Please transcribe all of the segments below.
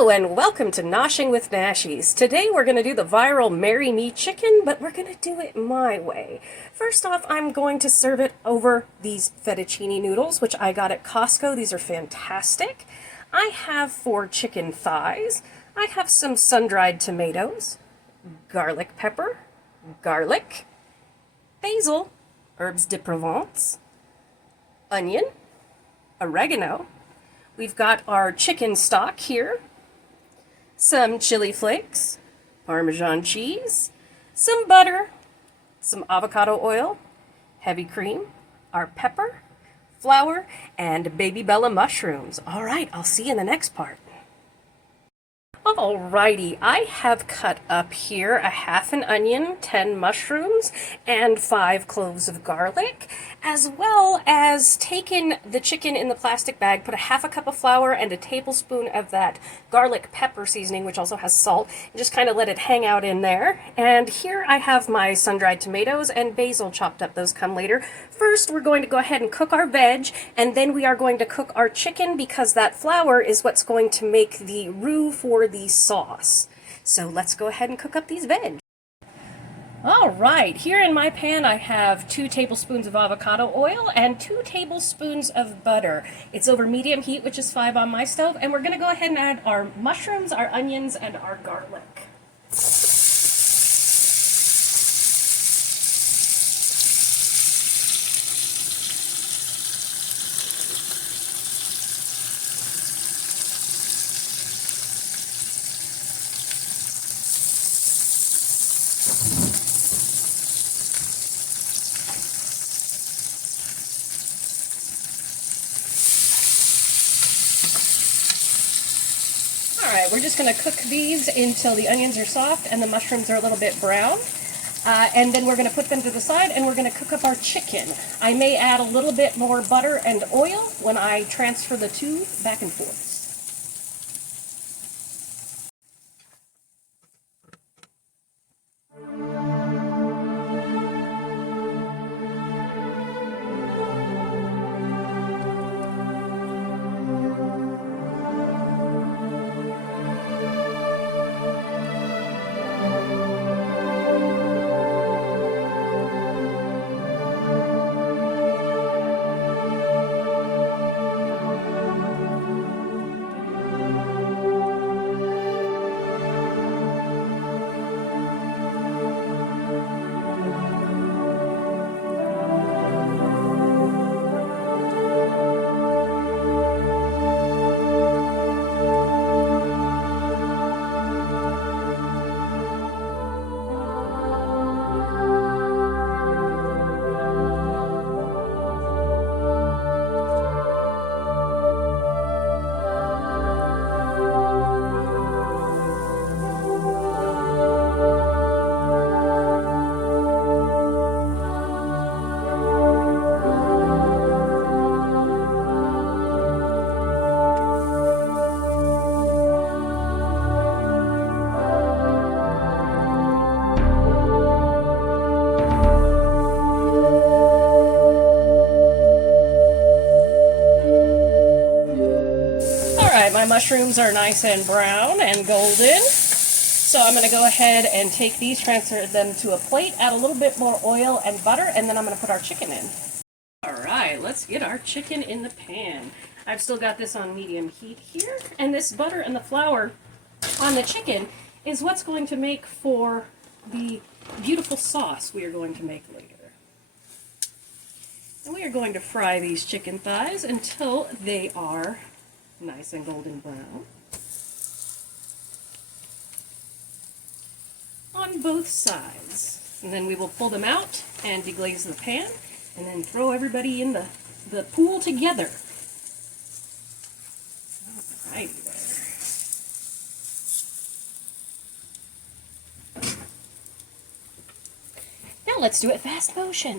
Hello and welcome to Noshing with Nashies. Today we're going to do the viral Marry Me chicken, but we're going to do it my way. First off, I'm going to serve it over these fettuccine noodles, which I got at Costco. These are fantastic. I have 4 chicken thighs. I have some sun-dried tomatoes, garlic pepper, garlic, basil, herbes de Provence, onion, oregano. We've got our chicken stock here, some chili flakes, Parmesan cheese, some butter, some avocado oil, heavy cream, our pepper, flour, and baby bella mushrooms. All right, I'll see you in the next part. Alrighty, I have cut up here a half an onion, 10 mushrooms, and 5 cloves of garlic, as well as taken the chicken in the plastic bag, put a half a cup of flour and a tablespoon of that garlic pepper seasoning, which also has salt, and just kind of let it hang out in there. And here I have my sun-dried tomatoes and basil chopped up. Those come later. First, we're going to go ahead and cook our veg, and then we are going to cook our chicken because that flour is what's going to make the roux for the sauce. So let's go ahead and cook up these veg. All right, here in my pan I have 2 tablespoons of avocado oil and 2 tablespoons of butter. It's over medium heat, which is 5 on my stove, and we're going to go ahead and add our mushrooms, our onions, and our garlic. Alright, we're just going to cook these until the onions are soft and the mushrooms are a little bit brown. And then we're going to put them to the side and we're going to cook up our chicken. I may add a little bit more butter and oil when I transfer the two back and forth. My mushrooms are nice and brown and golden, so I'm going to go ahead and take these, transfer them to a plate, add a little bit more oil and butter, and then I'm going to put our chicken in. Alright, let's get our chicken in the pan. I've still got this on medium heat here, and this butter and the flour on the chicken is what's going to make for the beautiful sauce we are going to make later. And we are going to fry these chicken thighs until they are nice and golden brown on both sides. And then we will pull them out and deglaze the pan and then throw everybody in the pool together. Alrighty there. Now let's do it fast motion.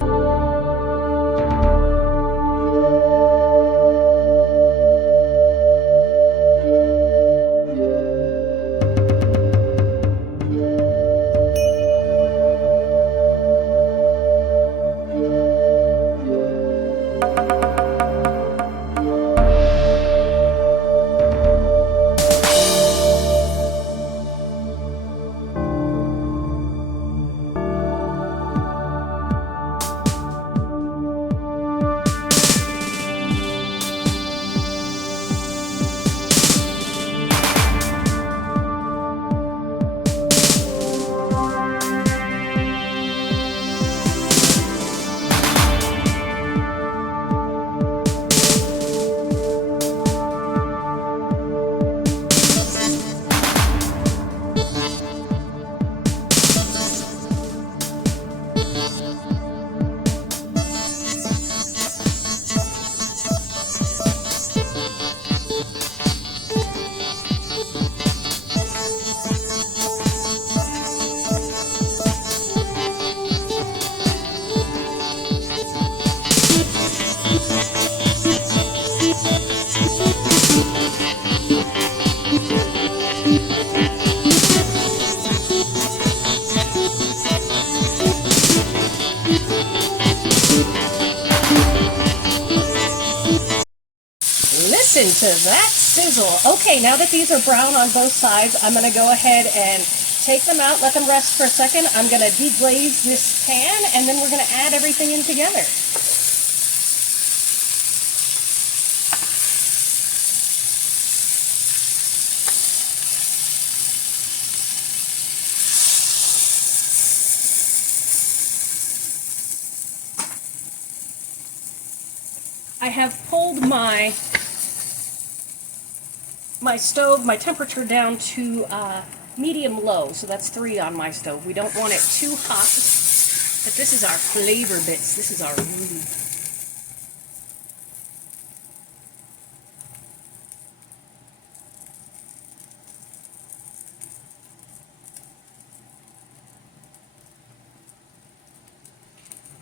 to that sizzle. Okay, now that these are brown on both sides, I'm going to go ahead and take them out, let them rest for a second. I'm going to deglaze this pan, and then we're going to add everything in together. I have pulled my stove, my temperature down to medium-low, so that's 3 on my stove. We don't want it too hot, but this is our flavor bits. This is our roux.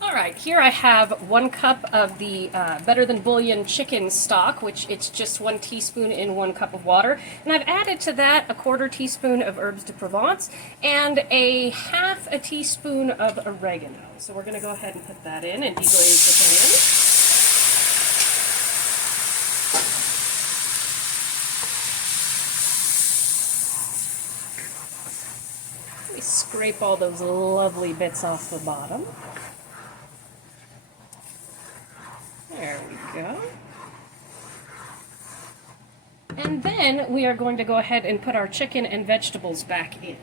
All right, here I have 1 cup of the Better Than Bouillon chicken stock, which it's just 1 teaspoon in 1 cup of water. And I've added to that a 1/4 teaspoon of herbes de Provence and a 1/2 teaspoon of oregano. So we're gonna go ahead and put that in and deglaze the pan. Let me scrape all those lovely bits off the bottom. There we go. And then we are going to go ahead and put our chicken and vegetables back in.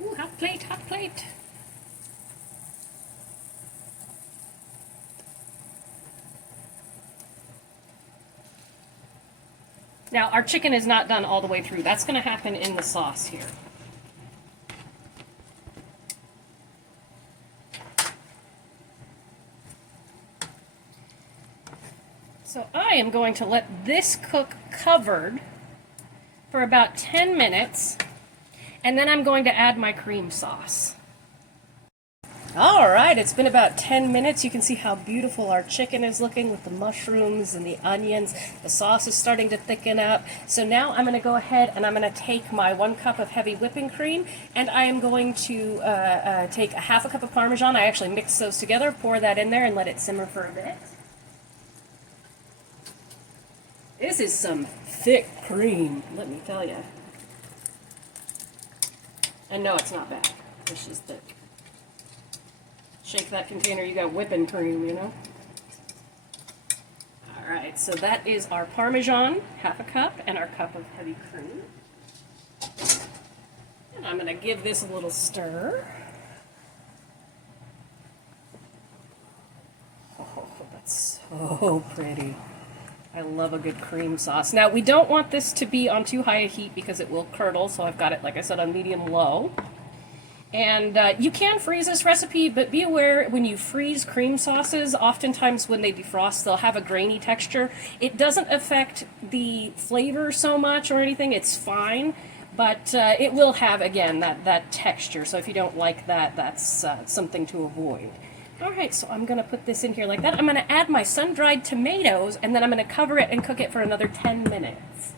Ooh, hot plate, hot plate. Now, our chicken is not done all the way through. That's going to happen in the sauce here. So I am going to let this cook covered for about 10 minutes, and then I'm going to add my cream sauce. All right, it's been about 10 minutes. You can see how beautiful our chicken is looking with the mushrooms and the onions. The sauce is starting to thicken up. So now I'm going to go ahead and I'm going to take my 1 cup of heavy whipping cream, and I am going to take a 1/2 cup of Parmesan. I actually mix those together, pour that in there, and let it simmer for a bit. This is some thick cream, let me tell you. And no, it's not bad. It's just thick. Shake that container, you got whipping cream, you know? All right, so that is our Parmesan, 1/2 cup, and our cup of heavy cream. And I'm gonna give this a little stir. Oh, that's so pretty. I love a good cream sauce. Now, we don't want this to be on too high a heat because it will curdle, so I've got it, like I said, on medium-low. And you can freeze this recipe, but be aware when you freeze cream sauces, oftentimes when they defrost, they'll have a grainy texture. It doesn't affect the flavor so much or anything, it's fine, but it will have, again, that texture. So if you don't like that, that's something to avoid. All right, so I'm going to put this in here like that. I'm going to add my sun-dried tomatoes, and then I'm going to cover it and cook it for another 10 minutes.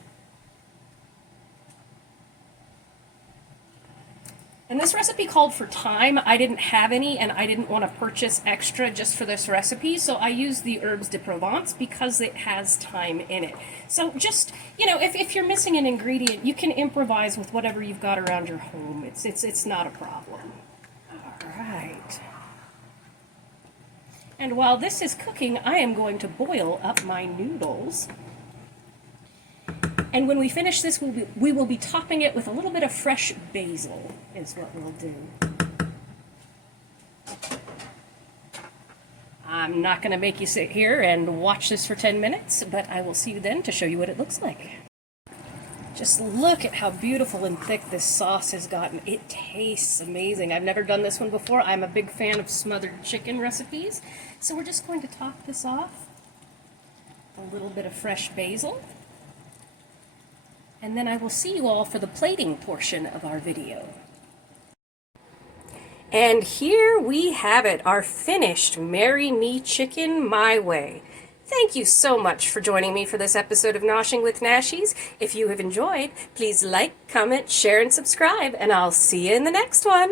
And this recipe called for thyme. I didn't have any, and I didn't want to purchase extra just for this recipe, so I used the herbes de Provence because it has thyme in it. So just, you know, if you're missing an ingredient, you can improvise with whatever you've got around your home. It's not a problem. All right. And while this is cooking, I am going to boil up my noodles. And when we finish this, we will be topping it with a little bit of fresh basil, is what we'll do. I'm not going to make you sit here and watch this for 10 minutes, but I will see you then to show you what it looks like. Just look at how beautiful and thick this sauce has gotten. It tastes amazing. I've never done this one before. I'm a big fan of smothered chicken recipes. So we're just going to top this off. A little bit of fresh basil. And then I will see you all for the plating portion of our video. And here we have it, our finished Marry Me Chicken My Way. Thank you so much for joining me for this episode of Noshing with Nashies. If you have enjoyed, please like, comment, share, and subscribe, and I'll see you in the next one.